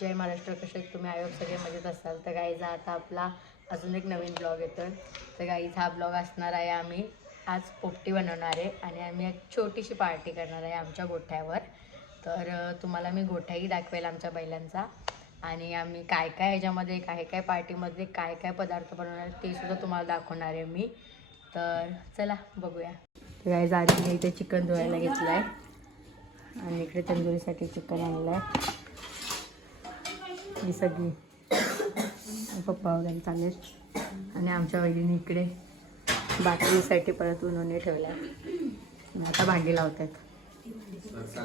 जय महाराष्ट्र. कसे तुम्ही आयोग सगळे मजेत असाल तर गाईचा आता आपला अजून एक नवीन ब्लॉग येतोय. तर गाईचा हा ब्लॉग असणार आहे आम्ही आज पोपटी बनवणार आहे आणि आम्ही एक छोटीशी पार्टी करणार आहे आमच्या गोठ्यावर. तर तुम्हाला मी गोठ्याही दाखवेल आमच्या बैलांचा आणि आम्ही काय काय ह्याच्यामध्ये काय काय पार्टीमध्ये काय काय पदार्थ बनवणार ते सुद्धा तुम्हाला दाखवणार आहे मी. तर चला बघूया. तर गाईज आज मी इथे चिकन धुवायला घेतलं आहे आणि इकडे तंदुरीसाठी चिकन आणलं आहे. ही सगळी पप्पा वगैरे चालेल आणि आमच्या वहिनीने इकडे बाटलीसाठी परत उन्होंने ठेवला आहे. आता भांडी लावत आहेत.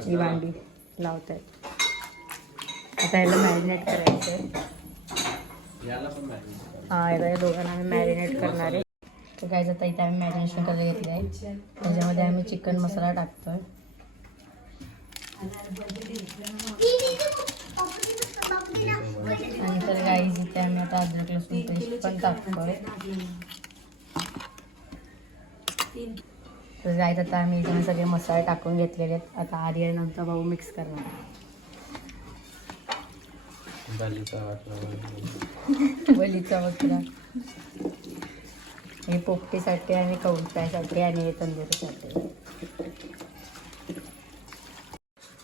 ही भांडी लावत आहेत. आता ह्याला मॅरिनेट करायचं आहे. हां याला दोघांना आम्ही मॅरिनेट करणार आहे. तर काय आता इथे आम्ही मॅरिनेशन करायला घेतलं आहे. त्याच्यामध्ये आम्ही चिकन मसाला टाकतोय. आणि तर गाईज इथे आम्ही आता अद्रक लसूण पेस्ट पण टाकतोय. तर गाईज आता आम्ही इथे सगळे मसाले टाकून घेतलेले आहेत. आता आर्यन आमचा भाऊ मिक्स करणार. बलीचा वक्रा हे पोपटीसाठी आणि कवळ्यासाठी आणि हे तंदुरीसाठी.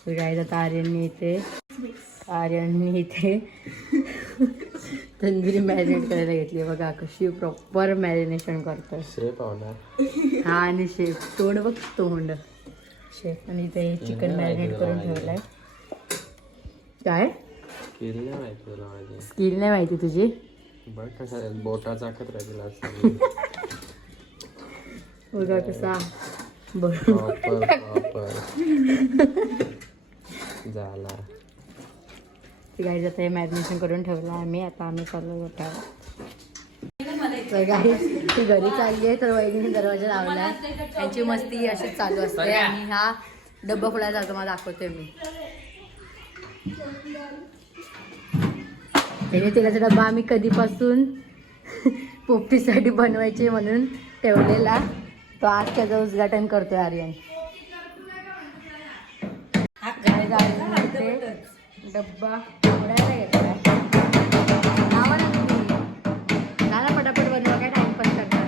गाईज आता आर्यननी इथे तंदुरी मॅरिनेट करायला घेतली. बघा कशी प्रॉपर मॅरिनेशन करतोय. शेफ हा आणि शेफ तोंड बघ तोंड शेफ. आणि इथे चिकन मॅरिनेट करून ठेवलंय. काय स्किल नाही माहिती तुझी. बोटाचा बघा कसा झाला. गाईज आता हे मॅरिनेशन करून ठेवलं आम्ही. आता आम्ही चाललो गोठ्यावर. तर गाईज ती घरी चालली आहे तर वहिनीने दरवाजा लावला आहे. त्यांची मस्ती अशीच चालू असते. आणि हा डब्बा फुलायला जातो मला दाखवते मी. त्याने तेलाचा डब्बा आम्ही कधीपासून पोपटीसाठी बनवायचे म्हणून ठेवलेला. तो आज त्याचं उद्घाटन करतोय आर्यन. डब्बा उडायला घेतला. नावा ना तुम्ही झाला पटापट बनवा काय टाइमपास करता.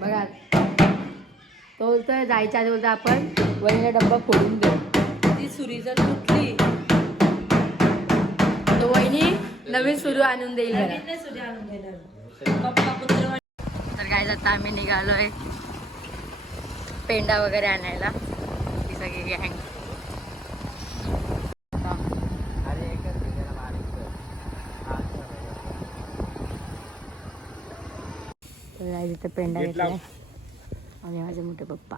बघा तो बोलतोय जायच्या आधी बोलतो आपण वहिनीला डब्बा फोडून घेऊ. ती सुरी जर तुटली तो वहिनी नवीन सुरू आणून देईल. तर काय जाता आम्ही निघालोय पेंडा वगैरे आणायला. ही सगळी गँग. इथं पेंडा घेतलाय आणि माझे मोठे पप्पा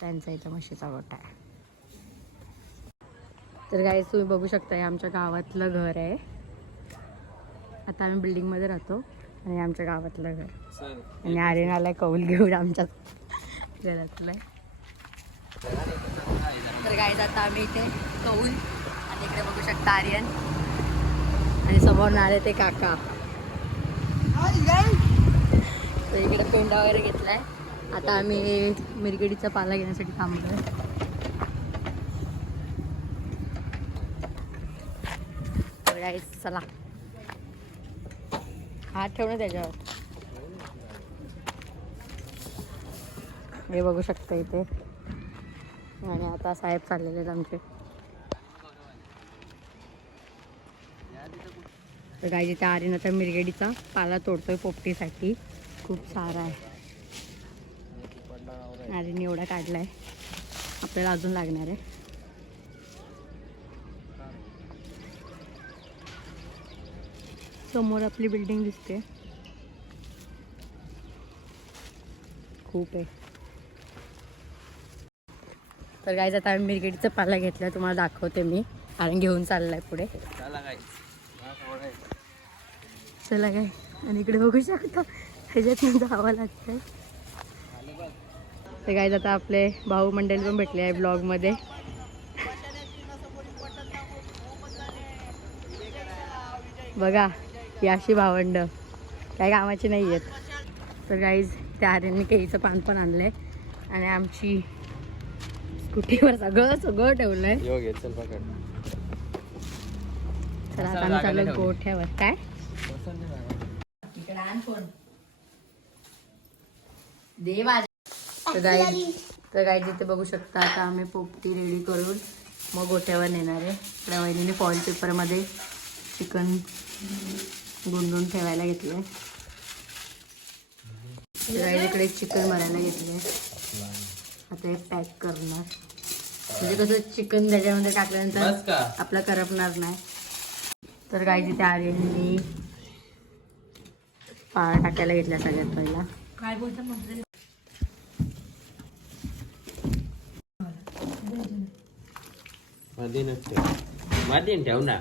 त्यांचा इथं म्हशीचा गोठा आहे. तर गाईज तुम्ही बघू शकता हे आमच्या गावातलं घर आहे. आता आम्ही बिल्डिंगमध्ये राहतो आणि आमच्या गावातलं घर. आणि आर्यन आलाय कौल घेऊन आमच्या घरातलं. तर गाईज आता आम्ही इथे कौल आणि इकडे बघू शकता आर्यन आणि समोर आले ते काका. तर इकडे पेंडा वगैरे घेतलाय. आता आम्ही मिरगडीचा पाला घेण्यासाठी थांबलोय. तर गाईज चला हात ठेवणं त्याच्यावर. हे बघू शकता इथे. आणि आता साहेब चाललेले आहेत आमचे. तर गाईज इथे आर्यन आता मिरगडीचा पाला तोडतोय पोपटीसाठी. खूप सारा आहे. आर्यन एवढा काढलाय. आपल्याला अजून लागणार आहे. समोर आपली बिल्डिंग दिसते. खूप आहे. तर गाईज आता आम्ही मिरगडीचा पाला घेतला तुम्हाला दाखवते मी. आर्यन घेऊन चाललाय पुढे. चला काय. आणि इकडे बघू शकता ह्याच्यात जावं लागतंय. तर गाईज आता आपले भाऊ मंडळी पण भेटले आहे ब्लॉगमध्ये. बघा ही अशी भावंड काय कामाची नाही आहेत. तर गाईज त्या आर्यनने केळीचं पान पण आणलं आहे आणि आमची स्कूटीवर सगळं ठेवलं आहे. तर आता आम्ही चाललो गोठ्यावर. काय इकडे आण फोन दे माझ्या. तर गाई जिथे बघू शकता आता आम्ही पोपटी रेडी करून मग गोठ्यावर नेणार आहे. त्या वहिनीने फॉईल पेपरमध्ये चिकन गुंडून ठेवायला घेतलं. तर इकडे चिकन भरायला घेतले. आता हे पॅक करणार. म्हणजे कसं चिकन त्याच्यामध्ये टाकल्यानंतर आपलं करपणार नाही. तर गाई जिथे आर्यननी पाळ टाकायला घेतल्या सगळ्यात पहिला. काय बोलतं म्हणजे मध्ये ठेव ना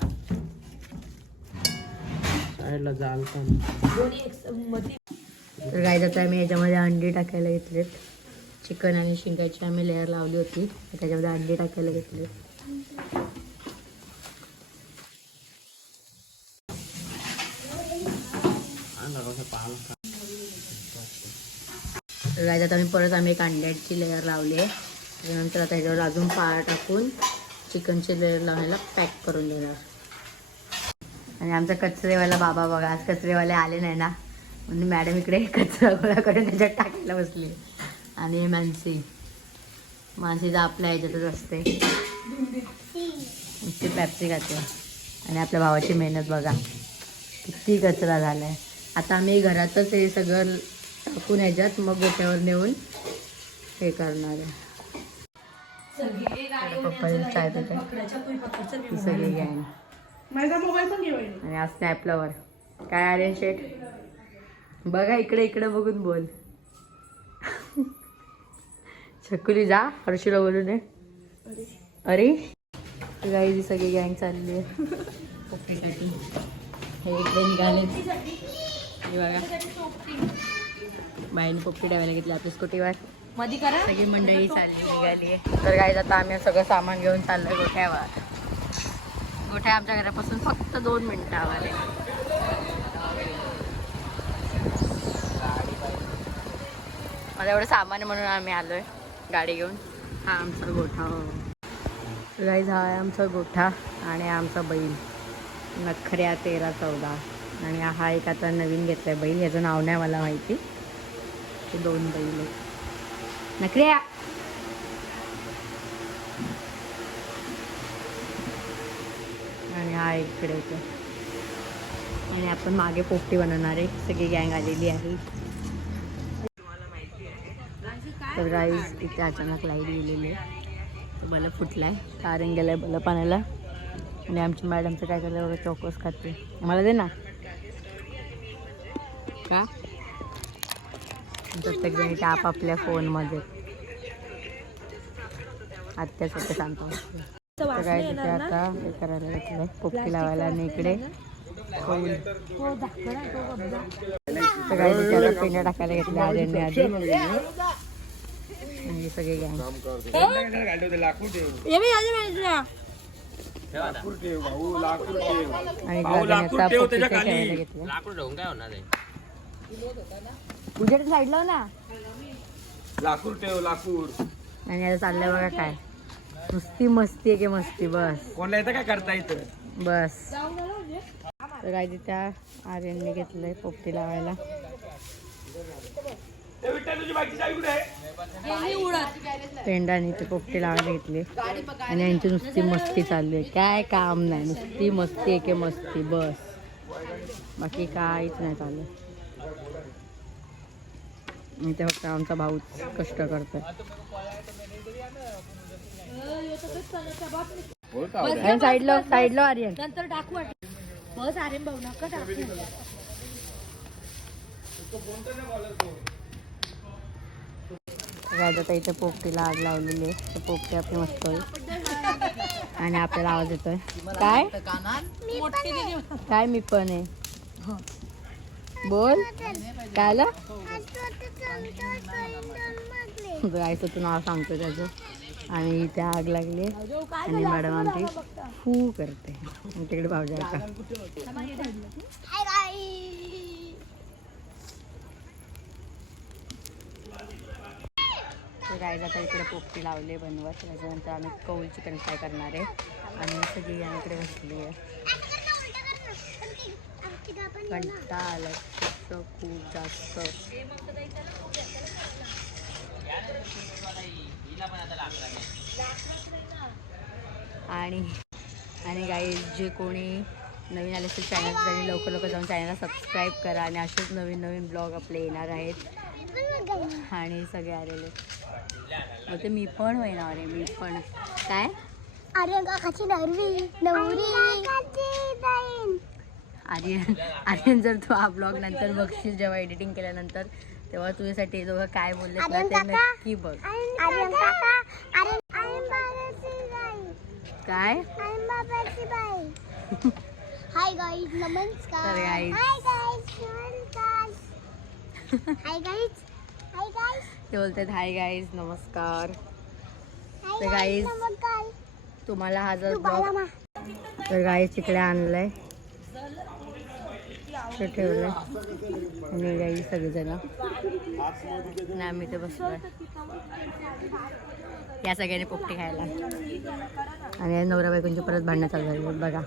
साईडला जाल. तर गाई जाता आम्ही याच्यामध्ये अंडी टाकायला घेतलेत. चिकन आणि शिंगाची आम्ही लेअर लावली होती, त्याच्यामध्ये अंडी टाकायला घेतले. तर गाई जाता आम्ही एक अंड्याची लेअर लावली आहे. त्यानंतर आता ह्याच्यावर अजून पाळ टाकून चिकनची लेअर लावायला पॅक करून देणार. आणि आमचा कचरेवाला बाबा बघा, आज कचरेवाले आले नाही ना म्हणून मॅडम इकडे कचरा गोळा करून त्याच्यात टाकायला बसली. आणि मानसी आपल्या ह्याच्यातच असते, ती पॅप्सी खाते. आणि आपल्या भावाची मेहनत बघा किती कचरा झाला आहे. आता आम्ही घरातच हे सगळं टाकून ह्याच्यात मग गोठ्यावर नेऊन हे करणार आहे. पप्पा चाय पिते सगळी गँग. आणि आज स्नॅपलावर काय आर्यन शेठ बघा इकडे बघून बोल. छकुली जा हर्षूला बोलू नये. अरे गाई सगळी गँग चालली आहे पोपटीसाठी. हे इकडे निघाले बघा. बाईने पोपटी ठेवायला घेतली आपल्या स्कूटीवर. मध्ये करा सगळी मंडळी चालली निघाली आहे. तर गाईज आता आम्ही सगळं सामान घेऊन चाललोय गोठ्यावर. गोठ्या आमच्या घरापासून फक्त 2 मिनिटावर आहे. मला एवढं सामान म्हणून आम्ही आलोय गाडी घेऊन. हा आमचा गोठा. गाईज हा आहे आमचा गोठा आणि आमचा बैल नखऱ्या 13-14. आणि हा एक आता नवीन घेतलाय बैल, याचं नाव नाही मला माहिती. ते 2 बैल आहेत नखऱ्या. आणि हा इकडे येतो. आणि आपण मागे पोपटी बनवणार आहे. सगळी गँग आलेली आहे. तर गाईज इथे अचानक लाईट गेलेली आहे. बल्ब फुटलाय, तारण गेलाय बल्ब पाण्याला. आणि आमची मॅडमचं काय केलं बघा, चोकोस खाते. मला दे ना का. प्रत्येक जण इथे आपापल्या फोनमध्ये आत्यासाठी सांगतो. तर काय तिथे आता हे करायला घेतलंय पोपटी लावायला. आणि इकडे तर काय तिथे आता पेंड्या टाकायला घेतल्या आर्यनने आधी. आणि सगळे गँग उजेड साईड लाव ना. लाकूड ठेव लाकूड. आणि आता चाललंय बघा काय नुसती मस्ती आहे की मस्ती. बस कोणाला येतं काय करता येतं बस. तर काय त्या आर्यनने घेतलंय पोपटी लावायला. पेंडाने ते पोपटी लावायला घेतली. आणि यांची नुसती मस्ती चालली आहे. काय काम नाही, नुसती मस्ती आहे की मस्ती बस. बाकी काहीच नाही चालू. इथे फक्त आमचा भाऊच कष्ट करतोय. साईडला आर्यन नंतर टाकू बस. आर्यन भाऊ नका टाकू. आता इथे पोपटीला आग लावलेली आहे. तर पोपटी आपली मस्त होईल. आणि आपल्याला आवाज येतोय काय काय मी पण आहे बोल काय आलं. गायचं तू नाव सांगतो त्याचं. आणि इथे आग लागली आणि मॅडम आमची फू करते. तिकडे भाऊजा का गायला आता इकडे पोपटी लावले बनवत. त्याच्यानंतर आम्ही कौल चिकन फ्राय करणार आहे. आणि सगळी इकडे बसली आहे. कंटाळा आला खूप जास्त. आणि गाईज जे कोणी नवीन आले असेल चॅनल त्यांनी लवकर जाऊन चॅनलला सबस्क्राईब करा आणि असेच नवीन नवीन ब्लॉग आपले येणार आहेत. आणि सगळे आलेले मग ते मी पण होणार आहे. मी पण काय आर्यन जर तू हा ब्लॉग नंतर बघशील जेव्हा एडिटिंग केल्यानंतर तेव्हा तुझ्यासाठी दोघं काय बोलले ना ते नक्की बघ. काय हाय गाईज नमस्कार. तर गाईज हाय गाईज ते बोलतात हाय गाईज नमस्कार. तर गाईज तुम्हाला हा जर ब्लॉग तर गाईज तिकडे आणलंय ते ठेवलंय आणि गाईज सगळेजण आणि आम्ही ते बसलोय या सगळ्यांनी पोपटी खायला. आणि नवरा बायकोंची परत भांडणं चालू झाली बघा.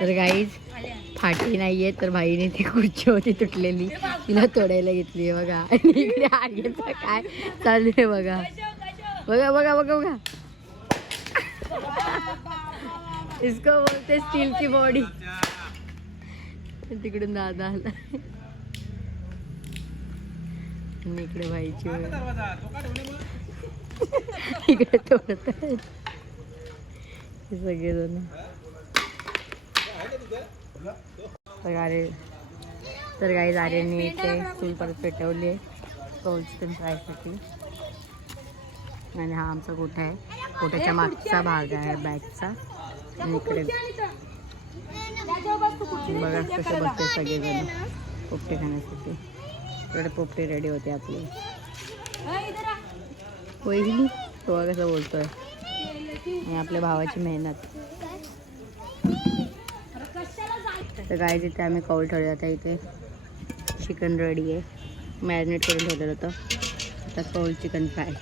तर गाईज फाटी नाहीये तर भाईने ती खुर्ची होती तुटलेली तिला तोडायला घेतली बघा. आणि इकडे आर्यनचं काय चालू आहे बघा बघा बघा बघा बघा. इसको बोलते स्टीलची बॉडी. तिकडून दादा आला आणि इकडे भाईची इकडे तोडत आहेत सगळेजण. तर गाईज आर्यनने इथे चूल परत पेटवली आहे कौल चिकन फ्रायसाठी. आणि हा आमचा गोठा आहे. गोठ्याच्या मागचा भाग आहे बॅगचा. आणि इकडे बघा कसे बसते सगळेजण पोपटे खाण्यासाठी. इकडे पोपटे रेडी होते आपले. वहिनी तो कसं बोलतोय आणि आपल्या भावाची मेहनत. तर काय तिथे आम्ही कौल ठेवलं आता इथे चिकन रेडी आहे. मॅरिनेट करून ठेवलेलं होतं. आता कौल चिकन फ्राय.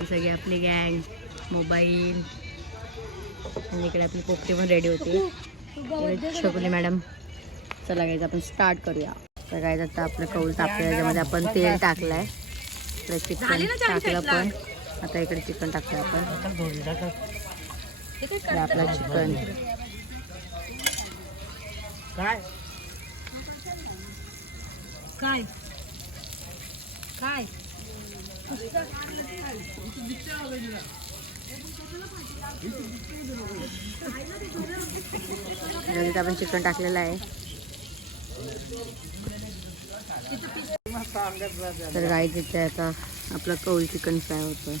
सगळी आपली गँग मोबाईल आणि इकडे आपली पोपटी पण रेडी होती. शकुली मॅडम चला गायचं आपण स्टार्ट करूया. तर काय आता आपलं कौल तापलं त्याच्यामध्ये आपण तेल टाकलं आहे. इकडे चिकन टाकलं पण आता इकडे चिकन टाकलं आपण. आपलं चिकन काय काय काय आपण चिकन टाकलेलं आहे. तर गाईज इथे आता आपलं कौल चिकन फ्राय होतं.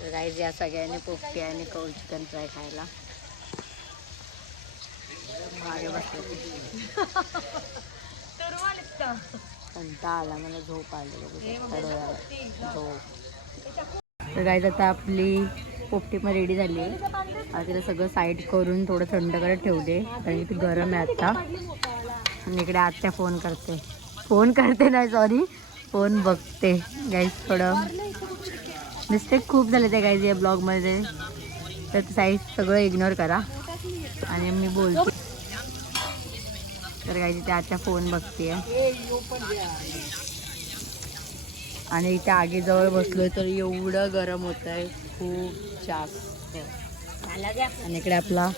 तर गाईज या सगळ्यांनी पोपटी आणि कौल चिकन फ्राय खायला मागे बसले. कंटाळा आला मला झोप आली झोप. तर गाईज आता आपली पोपटी पण रेडी झाली आहे. आता तिला सगळं साईड करून थोडं थंड करत ठेवले कारण की ती गरम आहे आता. आणि इकडे आत्या फोन करते नाही सॉरी फोन बघते. गाईज थोडं मिस्टेक खूप झाले त्या गाईज या ब्लॉगमध्ये तर साईज सगळं इग्नोर करा आणि मी बोलते. तर गाईज इथे आत्या फोन बघते आणि इथे आगीजवळ बसलोय तर एवढं गरम होत आहे खूप जास्त. आणि इकडे आपला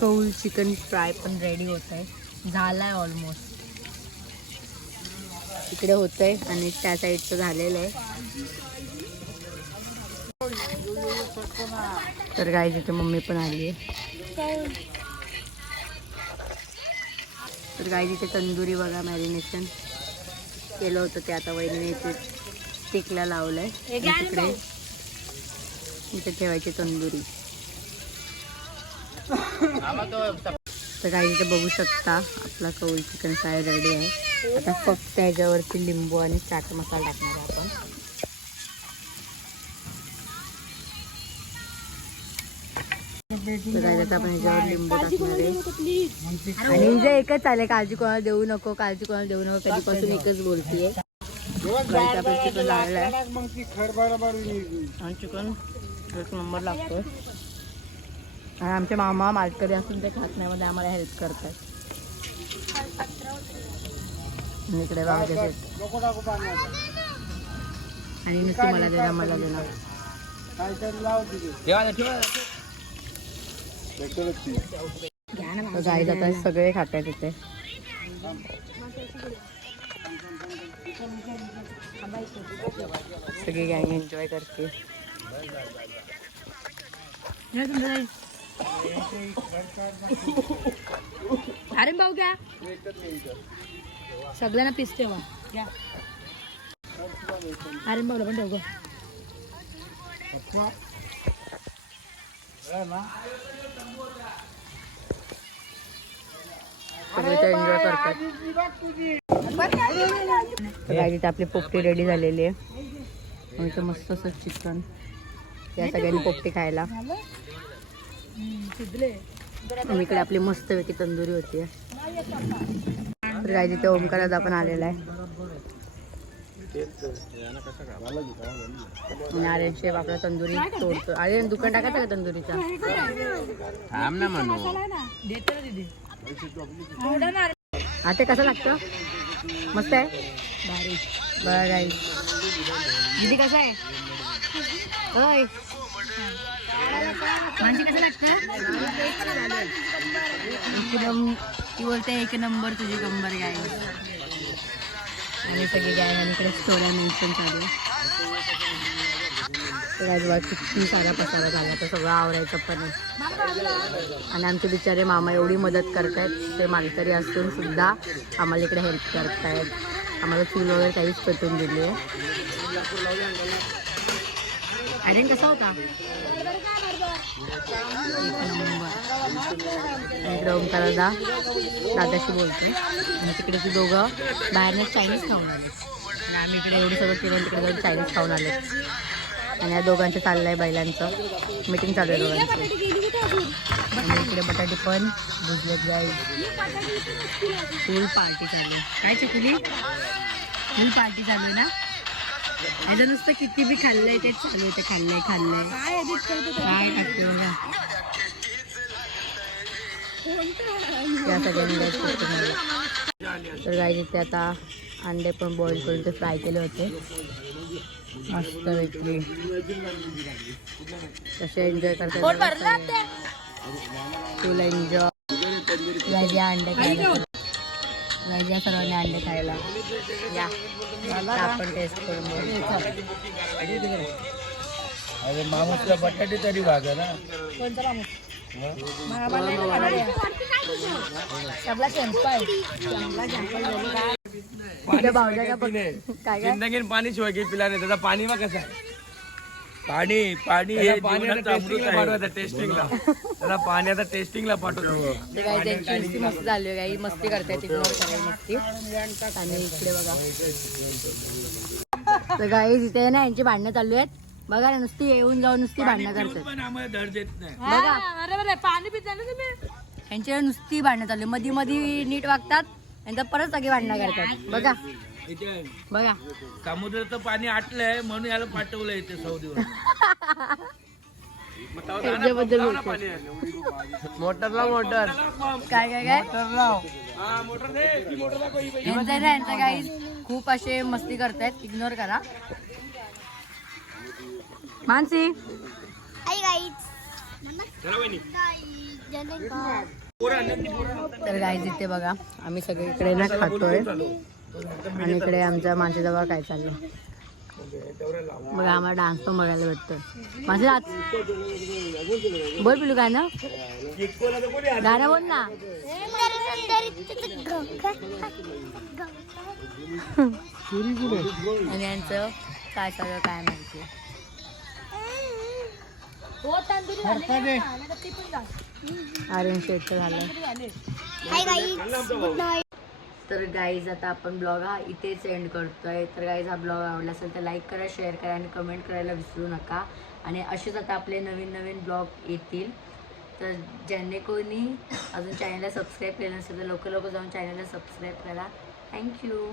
कौल चिकन फ्राय पण रेडी होत आहे. झाला आहे ऑलमोस्ट. इकडे होत आहे आणि त्या साईडचं झालेलं आहे. तर गाईज इथे मम्मी पण आली आहे. तर गाईज इथे तंदुरी बघा मॅरिनेशन केलं होतं ते आता वहिनीने इथे स्टिकला लावलं आहे. तिकडे इथे ठेवायची तंदुरी. तर काही इथे बघू शकता आपला कौल चिकन फ्राय रेडी आहे. आता फक्त त्याच्यावरती लिंबू आणि चाट मसाला टाकणार आहे आपण. तर काय आता आपण ह्याच्यावर लिंबू टाकणार आहे. आणि हिचं एकच आलंय, काळजी कोणाला देऊ नको, काळजी कोणाला देऊ नको, कधीपासून एकच बोलतीये. आपण चिकन लागलाय आणि चिकन एक नंबर लागतोय. आणि आमचे मामा मालकरी असून ते खात नाही, मध्ये आम्हाला हेल्प करतात. इकडे बाबाचे आणि नुसती मला देणार, मला देणार. गाई जातात सगळे खात आहेत तिथे. सगळी गँग एन्जॉय करते. अरे भाऊ घ्या, सगळ्यांना पीस ठेवा. अरे भाऊला पण ठेव गं. सगळे ते एन्जॉय करतात. गाडीत आपली पोपटी रेडी झालेली आहे. इथं मस्त असं चिकन, या सगळ्यांनी पोपटी खायला. आणि इकडे आपली मस्त पैकी तंदुरी होती. तर काय तिथे ओमकार दादा पण आलेला आहे. आर्यन शेफ आपला तंदुरी तोडतो. आर्यन दुकान टाकायचं का तंदुरीचा? थांब ना म्हणू. आता कसं लागतं? मस्त आहे, भारी. बरं गाई दीदी कसं आहे? होय मानसी कसं लागतं? ती बोलते एक नंबर तुझी कंबर गाय. आणि सगळी गाय आणि इकडे स्टोऱ्या मेन्शन चालू. तर किती सारा पसारा झाला, तर सगळं आवरायचं पण आहे. आणि आमचे बिचारे मामा एवढी मदत करतायत, ते मालकरी असून सुद्धा आम्हाला इकडे हेल्प करतायत. आम्हाला चूल वगैरे काहीच पेटून दिली आहे. आर्यन कसा होता? एक नंबर. इकडे ओमकार दादाशी बोलतो. आणि तिकडे ती दोघं बाहेरनं चायनीज खाऊन आले. आणि आम्ही इकडे एवढं सगळं केलं, तिकडे जाऊन चायनीज खाऊन आले. आणि या दोघांचं चाललं आहे, बैलांचं मीटिंग चालू आहे दोघांचं. आणि इकडे बटाटे पण भुजलेत जाईल. फुल पार्टी चालू आहे. काय चकुली? फुल पार्टी चालू आहे ना? ह्याचं नुसतं किती बी खाल्लंय तेच चालू आहे. खाल्लंय काय खाते बघा. त्या सगळ्यांनी तर गाई तिथे आता अंडे पण बॉईल करून ते फ्राय केले होते मस्त पैकी. कसे एन्जॉय करतात, फुल एन्जॉय. गाईच्या अंडे खायला, गाईच्या सर्वांनी अंडे खायला या. आपण टेस्ट करून बघू. अरे माणूसला बटाटे तरी वागा ना. कोणता माणूस? जिंदगीन पाणी शिवाय काही पिला नाही. त्याचा पाणी मग कसं आहे? पाणी पाणी हे पाठवायचं टेस्टिंगला. त्याला पाणी आता टेस्टिंगला पाठवतो. मस्त झाली गाई, मस्ती करते मस्ती. आणि इकडे बघा तर गाई तिथे ना यांची भांडणं चालू आहेत. बघा ना, नुसती येऊन जाऊन नुसती भांडणं करतात. आम्हाला धड देत नाही. बघा पाणी पिता ना तुम्ही. यांच्या नुसती भांडणं चालू, मधी मधी नीट वागतात, नंतर परत सगळी भांडणं करतात. बघा बघा, समुद्राचं पाणी आटलंय म्हणून याला पाठवलं इथे सौदीवर. मोटर लाव, मोटर काय काय काय यांचं काही खूप असे मस्ती करतायत. इग्नोर करा. Mansi hi guys. तर गाईज इथे बघा आम्ही सगळे इकडे ना खातोय. आणि इकडे आमच्या माणसाचा बघा काय चाललं. बघा आम्हाला डान्स पण बघायला भेटतोय. माझं आज बोल पिलू काय ना, गाणं बोल ना. आणि यांचं काय सगळं काय माहिती. आर्यन शेटचं झालं. Hi guys, good night. तर गाईज आता आपण ब्लॉग हा इथेच एंड करतोय. तर गाईज हा ब्लॉग आवडला असेल तर लाईक करा, शेअर करा आणि कमेंट करायला विसरू नका. आणि असेच आता आपले नवीन नवीन ब्लॉग येतील. तर ज्यांनी कोणी अजून चॅनलला सबस्क्राईब केलं नसेल तर लवकर जाऊन चॅनलला सबस्क्राईब करा. थँक्यू.